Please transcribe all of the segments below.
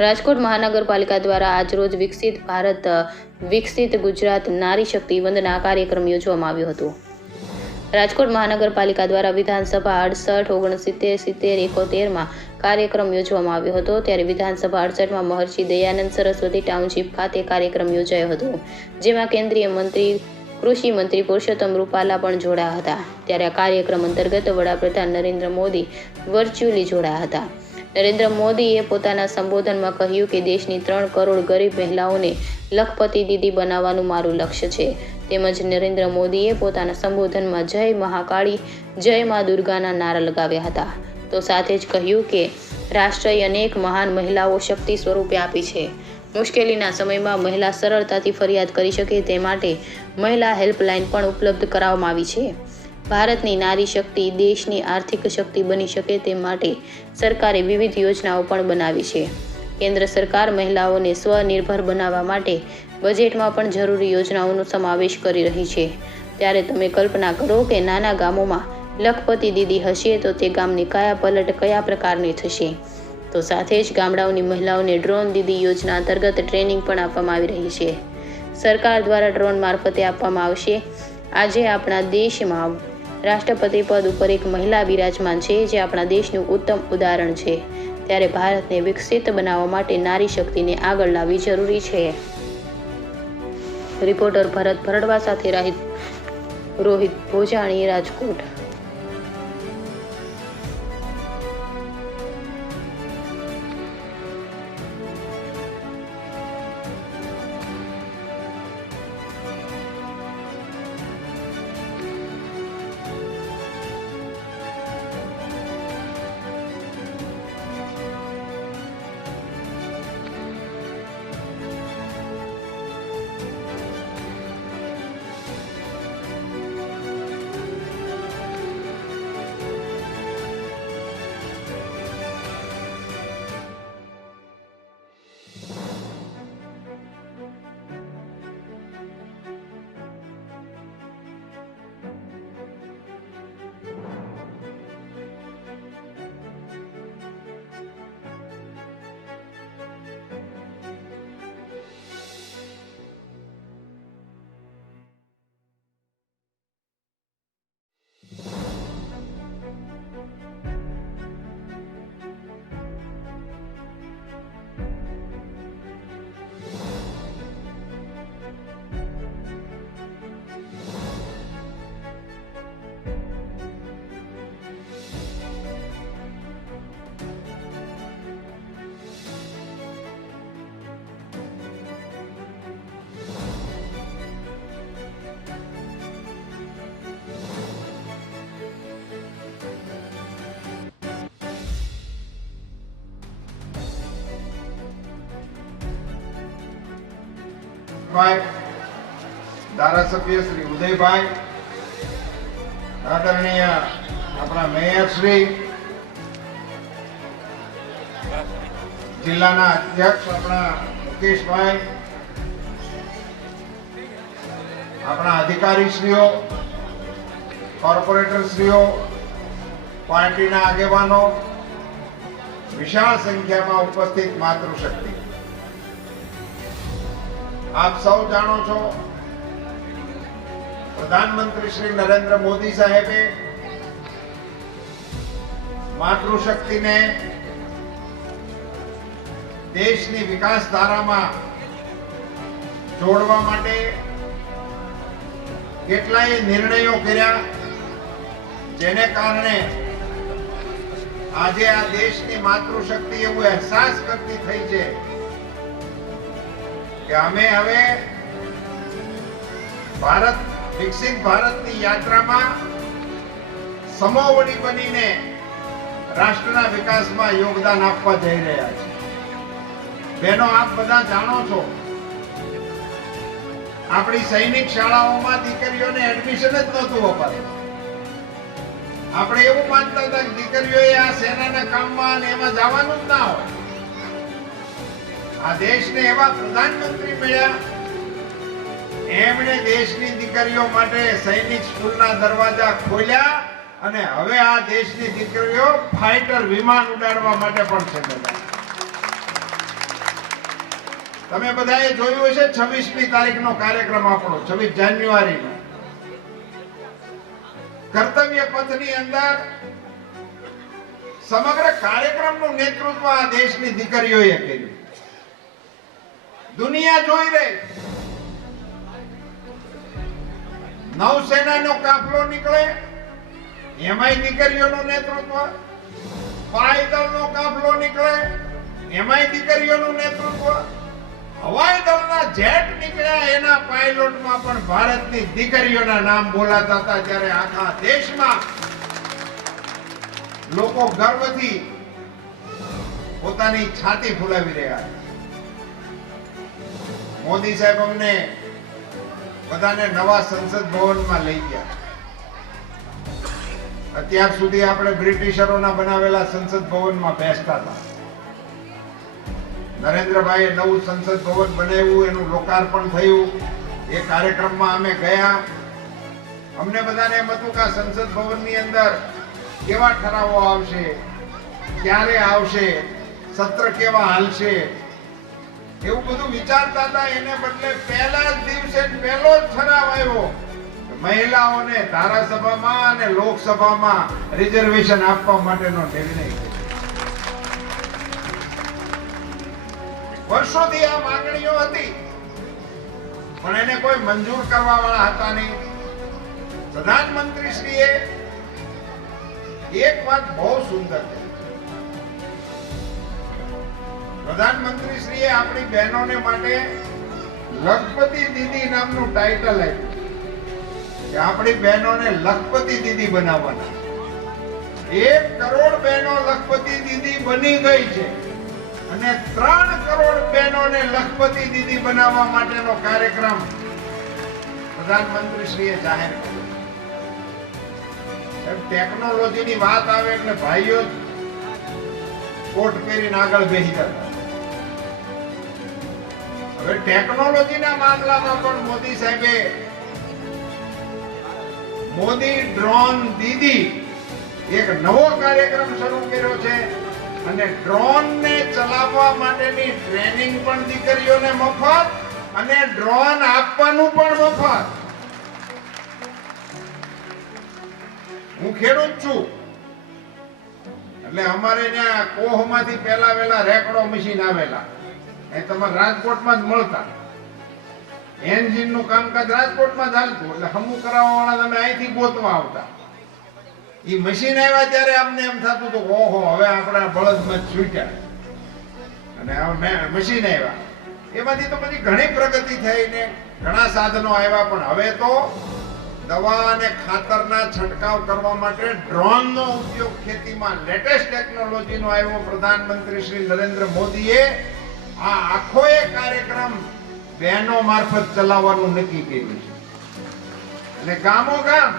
રાજકોટ મહાનગરપાલિકા દ્વારા આજરોજ વિકસિત ભારત વિકસિત ગુજરાત નારી શક્તિ વંદના કાર્યક્રમ યોજવામાં આવ્યો હતો। રાજકોટ મહાનગરપાલિકા દ્વારા વિધાનસભા 68, 69, 70, 71 કાર્યક્રમ યોજવામાં આવ્યો હતો। ત્યારે વિધાનસભા 68 મહર્ષિ દયાનંદ સરસ્વતી ટાઉનશીપ ખાતે કાર્યક્રમ યોજાયો હતો, જેમાં કેન્દ્રીય મંત્રી કૃષિ મંત્રી પુરુષોત્તમ રૂપાલા પણ જોડાયા હતા। ત્યારે આ કાર્યક્રમ અંતર્ગત વડાપ્રધાન નરેન્દ્ર મોદી વર્ચ્યુઅલી જોડાયા હતા। નરેન્દ્ર મોદીએ પોતાના સંબોધનમાં કહ્યું કે દેશની 3 કરોડ ગરીબ મહિલાઓને લખપતિ દીદી બનાવવાનું મારું લક્ષ્ય છે। તેમજ નરેન્દ્ર મોદીએ પોતાના સંબોધનમાં જય મહાકાળી, જય મા દુર્ગાના નારા લગાવ્યા હતા। તો સાથે જ કહ્યું કે રાષ્ટ્રએ અનેક મહાન મહિલાઓ શક્તિ સ્વરૂપે આપી છે। મુશ્કેલીના સમયમાં મહિલા સરળતાથી ફરિયાદ કરી શકે તે માટે મહિલા હેલ્પલાઇન પણ ઉપલબ્ધ કરાવવામાં આવી છે। ભારતની નારી શક્તિ દેશની આર્થિક શક્તિ બની શકે તે માટે સરકારે વિવિધ યોજનાઓ પણ બનાવી છે। કેન્દ્ર સરકાર મહિલાઓને સ્વનિર્ભર બનાવવા માટે બજેટમાં પણ જરૂરી યોજનાઓનો સમાવેશ કરી રહી છે। ત્યારે તમે કલ્પના કરો કે નાના ગામોમાં લખપતિ દીદી હશે તો તે ગામની કાયાપલટ કયા પ્રકારની થશે। તો સાથે જ ગામડાઓની મહિલાઓને ડ્રોન દીદી યોજના અંતર્ગત ટ્રેનિંગ પણ આપવામાં આવી રહી છે। સરકાર દ્વારા ડ્રોન મારફતે આપવામાં આવશે। આજે આપણા દેશમાં રાષ્ટ્રપતિ પદ ઉપર એક મહિલા બિરાજમાન છે, જે આપણા દેશનું ઉત્તમ ઉદાહરણ છે। ત્યારે ભારતને વિકસિત બનાવવા માટે નારી શક્તિને આગળ લાવવી જરૂરી છે। રિપોર્ટર ભરત ભરડવા સાથે રોહિત ભોજાણી, રાજકોટ। धारासभ्य श्री उदयभाई, आदरणीय अपना मेयर श्री, जिल्लाना अध्यक्ष अपना मुकेशभाई, अपना अधिकारी श्रीओ, कॉर्पोरेटर श्रीओ, पार्टीना आगेवानो, विशाल संख्या में उपस्थित मातृशक्ति, आप सौ जानो छो प्रधानमंत्री श्री नरेंद्र मोदी साहेबे मातृशक्ति ने देशनी विकास धारा में जोड़वा माटे કેટલાય નિર્ણયો કર્યા, જેને કારણે આજે આ દેશની માતૃશક્તિ એવું અહેસાસ કરતી થઈ છે કે અમે હવે ભારત વિકસિત ભારતની યાત્રામાં સમોવડી બનીને રાષ્ટ્રના વિકાસમાં યોગદાન આપવા જઈ રહ્યા છે। બહેનો, આપ બધા જાણો છો, આપણી સૈનિક શાળાઓમાં દીકરીઓને એડમિશન જ નહોતું અપાતું। આપણે એવું માનતા હતા કે દીકરીઓએ આ સેનાના કામમાં અને એમાં જવાનું જ ના હોય। આ દેશને એવા પ્રધાનમંત્રી મળ્યા, એમણે દેશની દીકરીઓ માટે સૈનિક સ્કૂલના દરવાજા ખોલ્યા અને હવે આ દેશની દીકરીઓ ફાઇટર વિમાન ઉડાડવા માટે પણ સજ્જ છે। તમે બધાએ જોયું હશે 26મી તારીખનો કાર્યક્રમ આપણો 26 જાન્યુઆરીનો કર્તવ્ય પથની અંદર સમગ્ર કાર્યક્રમનું નેતૃત્વ આ દેશની દીકરીઓએ કર્યું. દુનિયા જોઈ રહી. નૌસેનાનો કાફલો નીકળે એમાંય દીકરીઓનું નેતૃત્વ, પાયદળનો કાફલો નીકળે એમાંય દીકરીઓનું નેતૃત્વ, હવાઈ દળના જેટ નીકળ્યા એના પાયલોટમાં પણ ભારતની દીકરીઓના નામ બોલાતા હતા. ત્યારે આખા દેશમાં લોકો ગર્વથી પોતાની છાતી ફૂલાવી રહ્યા છે. મોદી સાહેબ અમને બધાને નવા સંસદ ભવનમાં લઈ ગયા. અત્યાર સુધી આપણે બ્રિટિશરોના બનાવેલા સંસદ ભવનમાં બેસતા હતા. નરેન્દ્રભાઈએ નવું સંસદ ભવન બનાવ્યું, એનું લોકાર્પણ થયું. એ કાર્યક્રમમાં અમે ગયા. અમને બધાને એમ હતું કે આ સંસદ ભવનની અંદર કેવા ઠરાવો આવશે, ક્યારે આવશે, સત્ર કેવા હાલશે, એવું બધું વિચારતા હતા. એને બદલે પહેલા જ દિવસે પહેલો જ ઠરાવ આવ્યો, મહિલાઓને ધારાસભામાં અને લોકસભામાં રિઝર્વેશન આપવા માટેનો નિર્ણય. વર્ષોથી આ માંગણીઓ હતી પણ એને કોઈ મંજૂર કરવા વાળા હતા નહીં. પ્રધાનમંત્રીશ્રીએ એક વાત બહુ સુંદર કરી. પ્રધાનમંત્રીશ્રીએ આપણી બહેનોને માટે લખપતિ દીદી નામનું ટાઇટલ આપ્યું કે આપણી બહેનોને લખપતિ દીદી બનાવવાના. 1 કરોડ બહેનો લખપતિ દીદી બની ગઈ છે અને 3 કરોડ બહેનોને લખપતિ દીદી બનાવવા માટેનો કાર્યક્રમ પ્રધાનમંત્રીશ્રીએ જાહેર કર્યો. ટેકનોલોજીની વાત આવે એટલે ભાઈઓ કોટ પહેરીને આગળ બેસી જતા. હવે ટેકનોલોજીના મામલામાં પણ મોદી સાહેબે મોદી ડ્રોન દીદી એક નવો કાર્યક્રમ શરૂ કર્યો છે અને ડ્રોન ને ચલાવવા માટેની ટ્રેનિંગ પણ દીકરીઓને મફત અને ડ્રોન આપવાનું પણ મફત. હું ખેડૂત છું એટલે અમારે ત્યાં કોહમાંથી પહેલા વેલા રેકડો મશીન આવેલા, એ તમારે રાજકોટમાં જ મળતા. એન્જિન નું કામકાજ રાજકોટમાં ચાલતું એટલે હમું કરાવવા વાળા તમે અહીંથી ગોતવા આવતા. એ મશીન આવ્યા ત્યારે અમને એમ થતું હતું ઓહો હવે આપણા બળદમાં છૂટ્યા અને હવે મશીન આવ્યા. એમાંથી તો પછી ઘણી પ્રગતિ થઈ ને ઘણા સાધનો આવ્યા, પણ હવે તો દવા અને ખાતરના છંટકાવ કરવા માટે ડ્રોનનો ઉપયોગ ખેતીમાં લેટેસ્ટ ટેકનોલોજીનો આવ્યો. પ્રધાનમંત્રી શ્રી નરેન્દ્ર મોદીએ આ આખો એક કાર્યક્રમ બહેનો મારફત ચલાવવાનું નક્કી કર્યું છે અને ગામો ગામ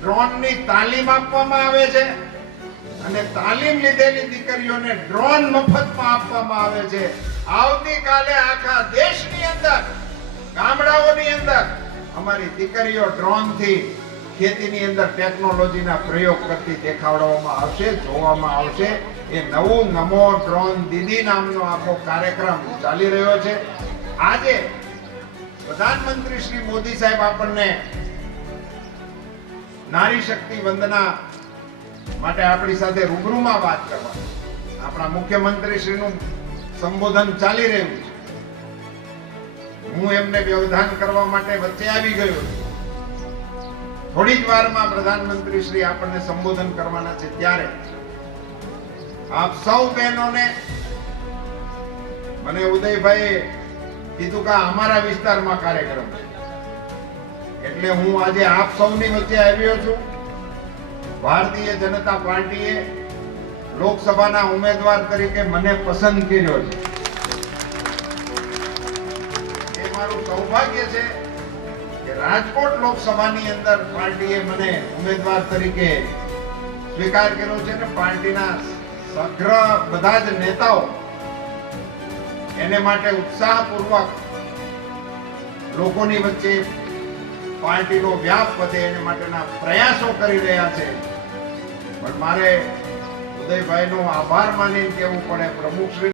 ડ્રોનની તાલીમ આપવામાં આવે છે અને તાલીમ લીધેલી દીકરીઓને ડ્રોન મફતમાં આપવામાં આવે છે. આવતીકાલે આખા દેશની અંદર ગામડાઓની અંદર અમારી દીકરીઓ ડ્રોનથી ખેતીની અંદર ટેકનોલોજીના પ્રયોગ કરતી દેખાડવામાં આવશે, જોવામાં આવશે. એ નવું નમો ડ્રોન દીદી નામનો આખો કાર્યક્રમ ચાલી રહ્યો છે. આજે પ્રધાનમંત્રી શ્રી મોદી સાહેબ આપણને નારી શક્તિ વંદના માટે આપણી સાથે રૂબરૂમાં વાત કરવા, આપણા મુખ્યમંત્રી શ્રીનું સંબોધન ચાલી રહ્યું છે. હું એમને વ્યવધાન કરવા માટે વચ્ચે આવી ગયો છું. થોડી જ વારમાં પ્રધાનમંત્રી શ્રી આપણને સંબોધન કરવાના છે. ત્યારે આપ સૌ બહેનોને મને ઉદયભાઈએ કીધું કે અમારા વિસ્તારમાં કાર્યક્રમ છે એટલે હું આજે આપ સૌની વચ્ચે આવ્યો છું. ભારતીય જનતા પાર્ટીએ લોકસભાના ઉમેદવાર તરીકે મને પસંદ કર્યો છે. એ મારું સૌભાગ્ય છે કે રાજકોટ લોકસભાની અંદર પાર્ટીએ મને ઉમેદવાર તરીકે સ્વીકાર કર્યો છે અને પાર્ટીના સગ્ર બધા જ નેતાઓ એને માટે ઉત્સાહપૂર્વક લોકોની વચ્ચે પાર્ટીનો વ્યાપ વધે એને માટેના પ્રયાસો કરી રહ્યા છે. પણ મારે ઉદયભાઈનો આભાર માનીને કહેવું પડે, પ્રમુખ શ્રી